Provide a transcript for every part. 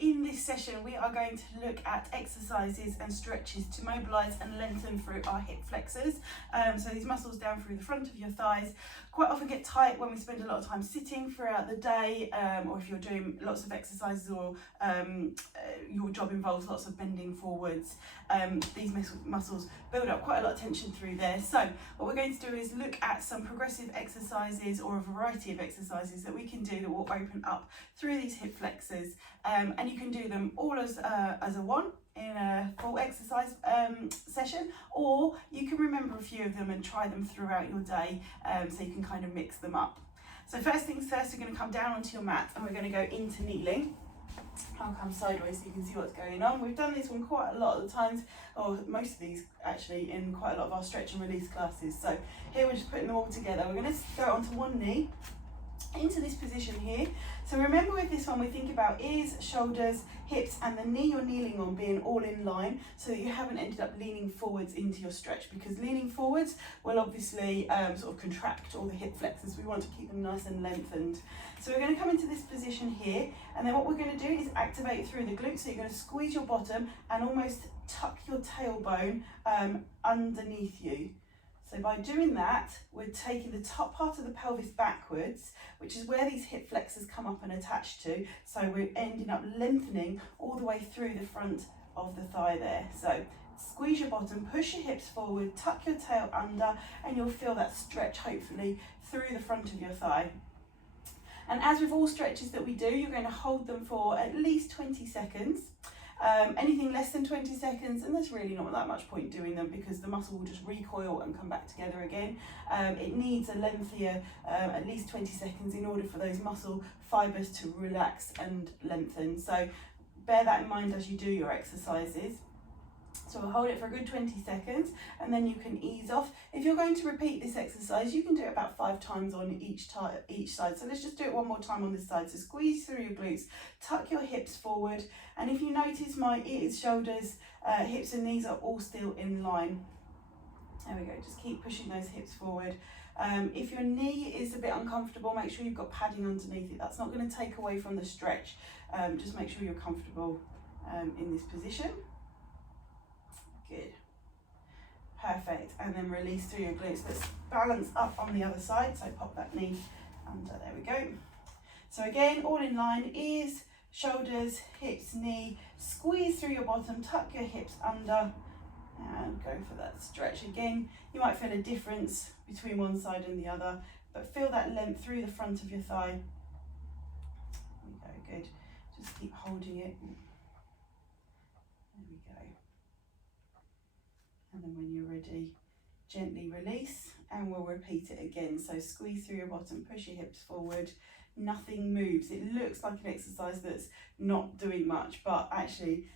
in this session we are going to look at exercises and stretches to mobilise and lengthen through our hip flexors. So these muscles down through the front of your thighs quite often get tight when we spend a lot of time sitting throughout the day, or if you're doing lots of exercises, or your job involves lots of bending forwards. These muscles build up quite a lot of tension through there. So what we're going to do is look at some progressive exercises, or a variety of exercises that we can do that will open up through these hip flexors, and you can do them all as a one in a full exercise session, or you can remember a few of them and try them throughout your day, so you can kind of mix them up. So first things first, we're going to come down onto your mat and we're going to go into kneeling. I'll come sideways so you can see what's going on. We've done this one quite a lot of the times, or most of these actually, in quite a lot of our stretch and release classes. So here we're just putting them all together. We're going to go onto one knee, into this position here. So remember, with this one we think about ears, shoulders, hips, and the knee you're kneeling on being all in line, so that you haven't ended up leaning forwards into your stretch, because leaning forwards will obviously sort of contract all the hip flexors. We want to keep them nice and lengthened. So we're going to come into this position here, and then what we're going to do is activate through the glutes. So you're going to squeeze your bottom and almost tuck your tailbone underneath you. So by doing that, we're taking the top part of the pelvis backwards, which is where these hip flexors come up and attach to. So we're ending up lengthening all the way through the front of the thigh there. So squeeze your bottom, push your hips forward, tuck your tail under, and you'll feel that stretch hopefully through the front of your thigh. And as with all stretches that we do, you're going to hold them for at least 20 seconds. Anything less than 20 seconds, and there's really not that much point doing them, because the muscle will just recoil and come back together again. It needs a lengthier, at least 20 seconds, in order for those muscle fibres to relax and lengthen. So bear that in mind as you do your exercises. So we'll hold it for a good 20 seconds, and then you can ease off. If you're going to repeat this exercise, you can do it about 5 times on each side. So let's just do it one more time on this side. So squeeze through your glutes, tuck your hips forward, and if you notice, my ears, shoulders, hips and knees are all still in line. There we go, just keep pushing those hips forward. If your knee is a bit uncomfortable, make sure you've got padding underneath it. That's not going to take away from the stretch. Just make sure you're comfortable in this position. Good. Perfect. And then release through your glutes. Let's balance up on the other side. So pop that knee under. There we go. So again, all in line. Ears, shoulders, hips, knee. Squeeze through your bottom. Tuck your hips under. And go for that stretch again. You might feel a difference between one side and the other, but feel that length through the front of your thigh. There we go. Good. Just keep holding it. There we go. And then when you're ready, gently release, and we'll repeat it again. So squeeze through your bottom, push your hips forward, nothing moves. It looks like an exercise that's not doing much, but actually,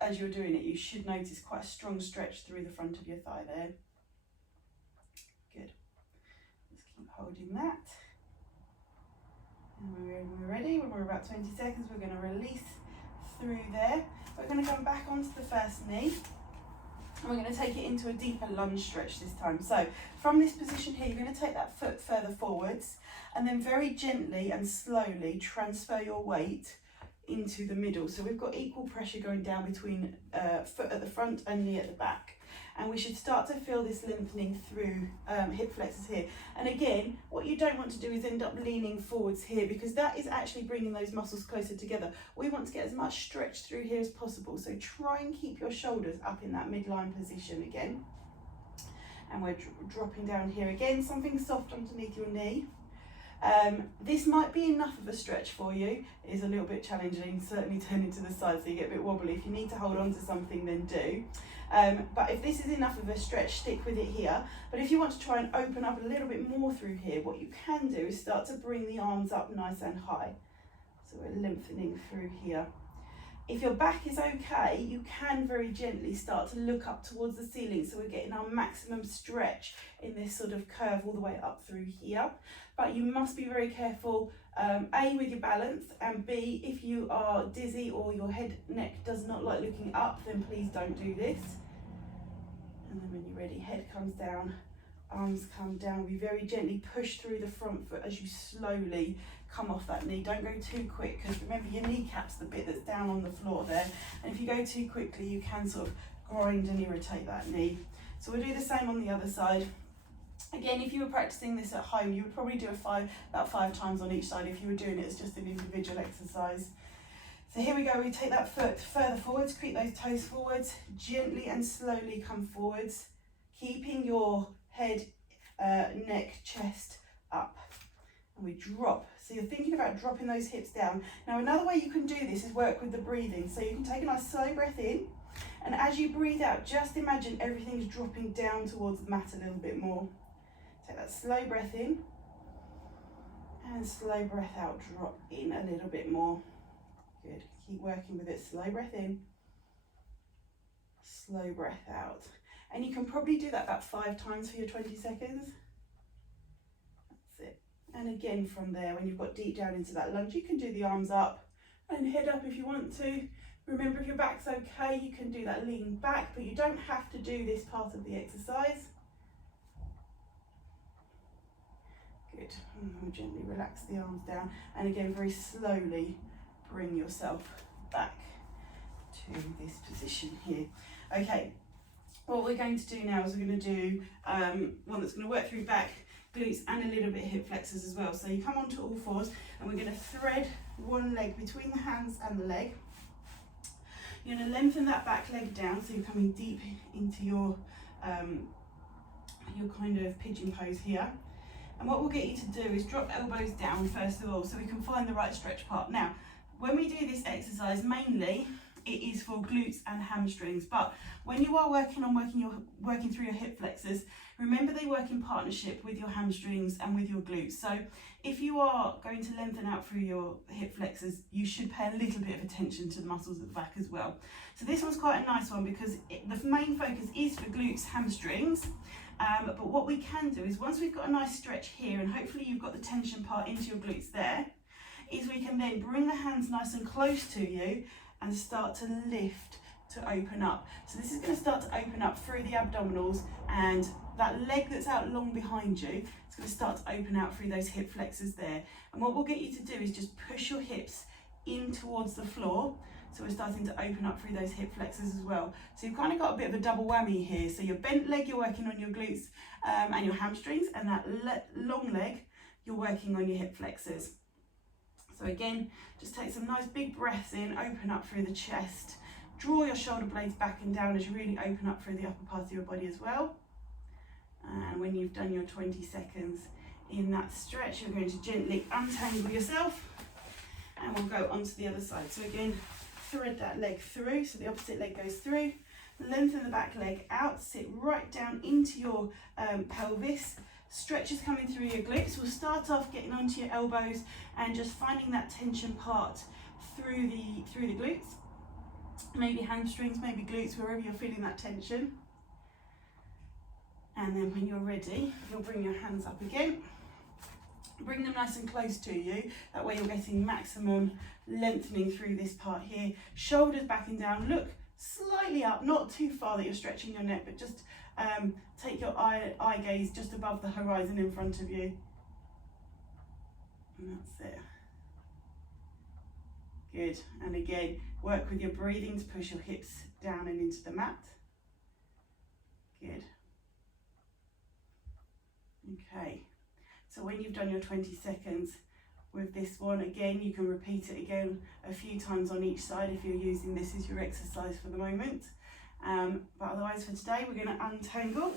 as you're doing it, you should notice quite a strong stretch through the front of your thigh there. Good. Just keep holding that. And when we're ready, when we're about 20 seconds, we're going to release through there. We're going to come back onto the first knee. And we're going to take it into a deeper lunge stretch this time. So from this position here, you're going to take that foot further forwards, and then very gently and slowly transfer your weight into the middle. So we've got equal pressure going down between foot at the front and knee at the back. And we should start to feel this lengthening through hip flexors here. And again, what you don't want to do is end up leaning forwards here, because that is actually bringing those muscles closer together. We want to get as much stretch through here as possible. So try and keep your shoulders up in that midline position again. And we're dropping down here again, something soft underneath your knee. This might be enough of a stretch for you. It is a little bit challenging, certainly turning to the side so you get a bit wobbly. If you need to hold on to something, then do. But if this is enough of a stretch, stick with it here. But if you want to try and open up a little bit more through here, what you can do is start to bring the arms up nice and high. So we're lengthening through here. If your back is okay, you can very gently start to look up towards the ceiling, so we're getting our maximum stretch in this sort of curve all the way up through here. But you must be very careful, A, with your balance, and B, if you are dizzy or your neck does not like looking up, then please don't do this. And then when you're ready, head comes down, arms come down. We very gently push through the front foot as you slowly come off that knee. Don't go too quick, because remember your kneecap's the bit that's down on the floor there, and if you go too quickly you can sort of grind and irritate that knee. So we'll do the same on the other side. Again, if you were practicing this at home, you would probably do about 5 times on each side if you were doing it as just an individual exercise. So here we go, we take that foot further forwards, creep those toes forwards, gently and slowly come forwards, keeping your head, neck, chest up. And we drop. So you're thinking about dropping those hips down. Now another way you can do this is work with the breathing. So you can take a nice slow breath in, and as you breathe out, just imagine everything's dropping down towards the mat a little bit more. Take that slow breath in, and slow breath out, drop in a little bit more. Good, keep working with it. Slow breath in, slow breath out. And you can probably do that about 5 times for your 20 seconds. That's it. And again from there, when you've got deep down into that lunge, you can do the arms up and head up if you want to. Remember, if your back's okay, you can do that lean back, but you don't have to do this part of the exercise. Good. And gently relax the arms down, and again very slowly bring yourself back to this position here. Okay, what we're going to do now is we're going to do one that's going to work through back, glutes, and a little bit hip flexors as well. So you come onto all fours, and we're going to thread one leg between the hands and the leg. You're going to lengthen that back leg down, so you're coming deep into your kind of pigeon pose here. And what we'll get you to do is drop elbows down first of all, so we can find the right stretch part. Now, when we do this exercise, mainly it is for glutes and hamstrings, but when you are working through your hip flexors, remember they work in partnership with your hamstrings and with your glutes. So if you are going to lengthen out through your hip flexors, you should pay a little bit of attention to the muscles at the back as well. So this one's quite a nice one because the main focus is for glutes, hamstrings. But what we can do is, once we've got a nice stretch here, and hopefully you've got the tension part into your glutes there, is we can then bring the hands nice and close to you and start to lift to open up. So this is going to start to open up through the abdominals, and that leg that's out long behind you, it's going to start to open out through those hip flexors there. And what we'll get you to do is just push your hips in towards the floor. So we're starting to open up through those hip flexors as well. So you've kind of got a bit of a double whammy here. So your bent leg, you're working on your glutes and your hamstrings, and that long leg, you're working on your hip flexors. So again, just take some nice big breaths in, open up through the chest, draw your shoulder blades back and down as you really open up through the upper part of your body as well. And when you've done your 20 seconds in that stretch, you're going to gently untangle yourself, and we'll go onto the other side. So again, thread that leg through, so the opposite leg goes through, lengthen the back leg out, sit right down into your pelvis, stretches coming through your glutes. We'll start off getting onto your elbows and just finding that tension part through the glutes, maybe hamstrings, maybe glutes, wherever you're feeling that tension. And then when you're ready, you'll bring your hands up again, bring them nice and close to you, that way you're getting maximum lengthening through this part here. Shoulders back and down, look slightly up, not too far that you're stretching your neck, but just take your eye gaze just above the horizon in front of you. And that's it. Good. And again, work with your breathing to push your hips down and into the mat. Good. Okay. So when you've done your 20 seconds with this one, again, you can repeat it again a few times on each side if you're using this as your exercise for the moment. But otherwise for today, we're going to untangle,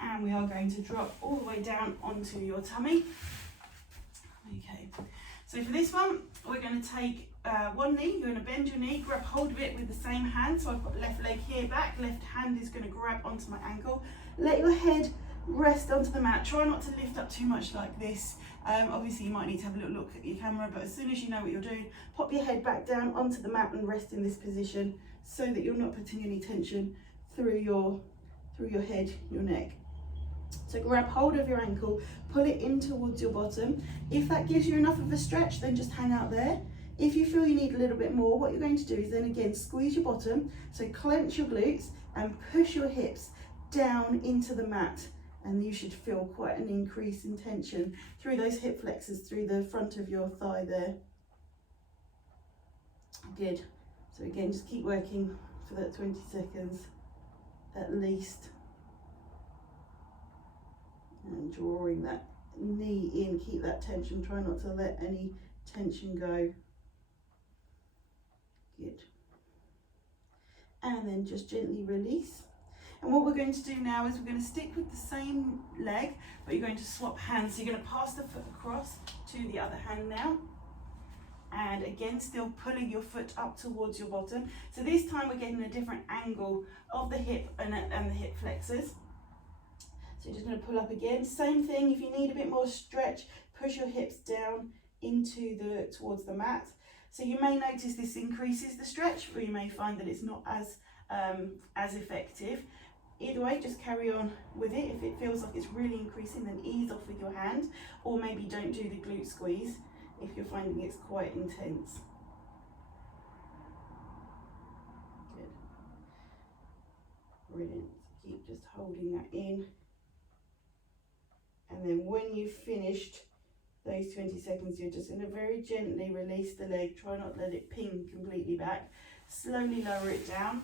and we are going to drop all the way down onto your tummy. Okay, so for this one, we're going to take one knee, you're going to bend your knee, grab hold of it with the same hand. So I've got left leg here back, left hand is going to grab onto my ankle. Let your head rest onto the mat. Try not to lift up too much like this. Obviously you might need to have a little look at your camera, but as soon as you know what you're doing, pop your head back down onto the mat and rest in this position so that you're not putting any tension through your head, your neck. So grab hold of your ankle, pull it in towards your bottom. If that gives you enough of a stretch, then just hang out there. If you feel you need a little bit more, what you're going to do is then again squeeze your bottom, so clench your glutes and push your hips down into the mat and you should feel quite an increase in tension through those hip flexors, through the front of your thigh there. Good. So again, just keep working for that 20 seconds at least, and drawing that knee in, keep that tension, try not to let any tension go. Good. And then just gently release. And what we're going to do now is we're going to stick with the same leg, but you're going to swap hands. So you're going to pass the foot across to the other hand now. And again, still pulling your foot up towards your bottom. So this time we're getting a different angle of the hip and the hip flexors. So you're just going to pull up again. Same thing, if you need a bit more stretch, push your hips down towards the mat. So you may notice this increases the stretch, or you may find that it's not as effective. Either way, just carry on with it. If it feels like it's really increasing, then ease off with your hand, or maybe don't do the glute squeeze if you're finding it's quite intense. Good. Brilliant. Keep just holding that in. And then when you've finished those 20 seconds, you're just going to very gently release the leg. Try not to let it ping completely back. Slowly lower it down.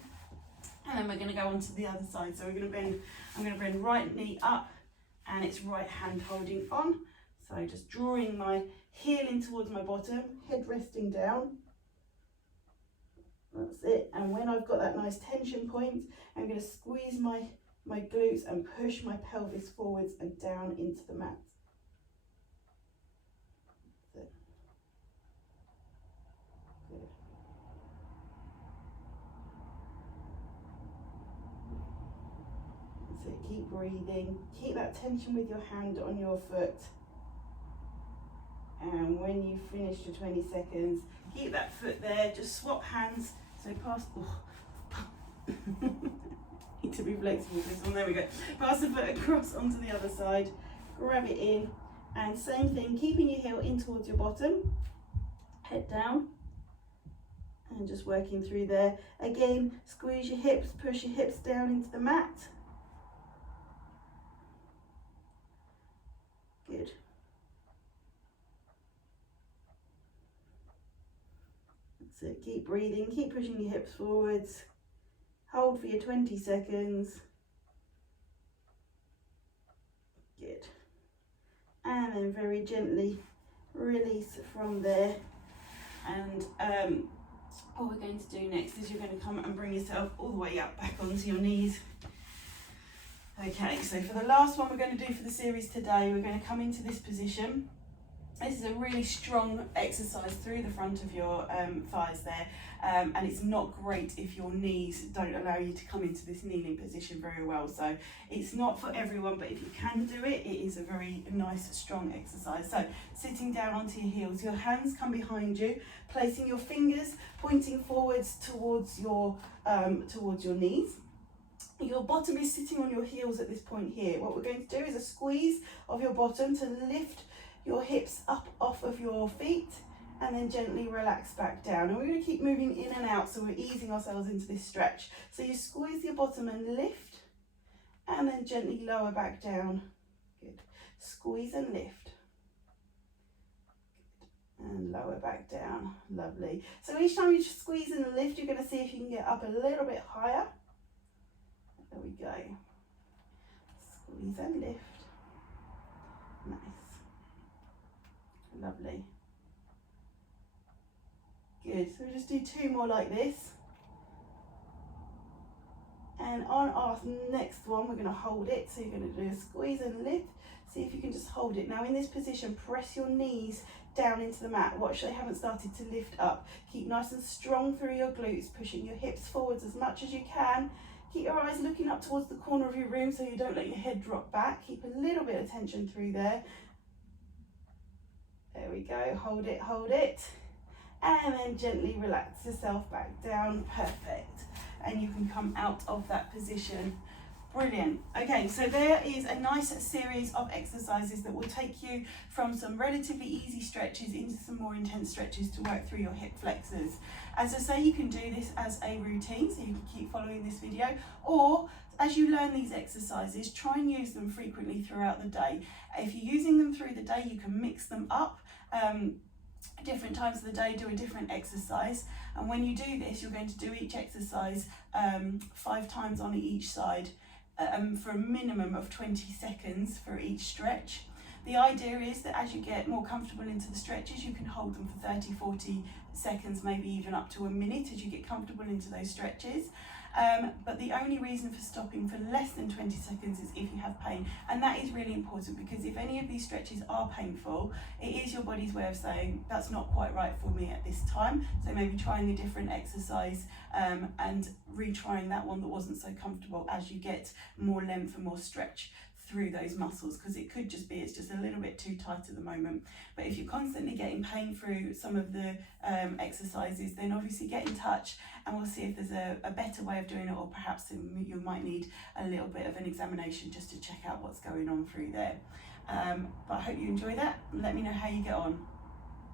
And then we're going to go on to the other side. So I'm going to bend right knee up, and it's right hand holding on. So just drawing my heel in towards my bottom, head resting down. That's it. And when I've got that nice tension point, I'm going to squeeze my glutes and push my pelvis forwards and down into the mat. That's it. Good. That's it. Keep breathing. Keep that tension with your hand on your foot. And when you finish your 20 seconds, keep that foot there, just swap hands. So pass, need to be flexible with this one, there we go. Pass the foot across onto the other side, grab it in, and same thing, keeping your heel in towards your bottom, head down, and just working through there. Again, squeeze your hips, push your hips down into the mat. Good. So keep breathing, keep pushing your hips forwards, hold for your 20 seconds. Good. And then very gently release from there. And what we're going to do next is you're going to come and bring yourself all the way up back onto your knees. Okay, so for the last one we're going to do for the series today, we're going to come into this position. This is a really strong exercise through the front of your thighs there, and it's not great if your knees don't allow you to come into this kneeling position very well. So it's not for everyone, but if you can do it, it is a very nice, strong exercise. So sitting down onto your heels, your hands come behind you, placing your fingers pointing forwards towards your knees. Your bottom is sitting on your heels at this point here. What we're going to do is a squeeze of your bottom to lift your hips up off of your feet, and then gently relax back down. And we're going to keep moving in and out, so we're easing ourselves into this stretch. So you squeeze your bottom and lift, and then gently lower back down. Good. Squeeze and lift. Good. And lower back down. Lovely. So each time you squeeze and lift, you're going to see if you can get up a little bit higher. There we go. Squeeze and lift. Nice. Lovely. Good. So we'll just do 2 more like this. And on our next one, we're going to hold it. So you're going to do a squeeze and lift. See if you can just hold it. Now in this position, press your knees down into the mat. Watch they haven't started to lift up. Keep nice and strong through your glutes, pushing your hips forwards as much as you can. Keep your eyes looking up towards the corner of your room so you don't let your head drop back. Keep a little bit of tension through there. There we go, hold it, and then gently relax yourself back down. Perfect. And you can come out of that position Brilliant. Okay, so there is a nice series of exercises that will take you from some relatively easy stretches into some more intense stretches to work through your hip flexors. As I say, you can do this as a routine, so you can keep following this video, or as you learn these exercises, try and use them frequently throughout the day. If you're using them through the day, you can mix them up. Different times of the day, do a different exercise, and when you do this, you're going to do each exercise 5 times on each side. For a minimum of 20 seconds for each stretch. The idea is that as you get more comfortable into the stretches, you can hold them for 30, 40 seconds, maybe even up to a minute as you get comfortable into those stretches. But the only reason for stopping for less than 20 seconds is if you have pain. And that is really important, because if any of these stretches are painful, it is your body's way of saying, that's not quite right for me at this time. So maybe trying a different exercise and retrying that one that wasn't so comfortable as you get more length and more stretch through those muscles, because it could just be it's just a little bit too tight at the moment. But if you're constantly getting pain through some of the exercises, then obviously get in touch and we'll see if there's a better way of doing it, or perhaps you might need a little bit of an examination just to check out what's going on through there. But I hope you enjoy that, and let me know how you get on.